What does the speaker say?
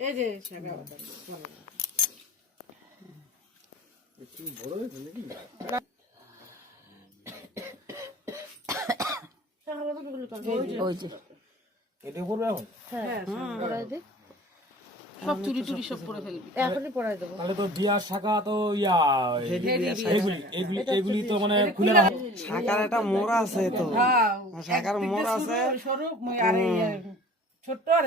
এই যে শাখা বাদাম একটু বড় হয়েছে নাকি? শাখা বাদাম গুলো কম ওই যে এটা করবে এখন? হ্যাঁ পড়াই দে, সব চুরি টুরি সব পরে ফেলবি এখনই পড়াই দেবো। তাহলে তো বিয়ার শাখা তো ইয়া এগুলি তো মানে খুলে রাখা। শাখার একটা মোড় আছে তো, হ্যাঁ শাখার মোড় আছে। স্বরূপ আর ছোট্ট আর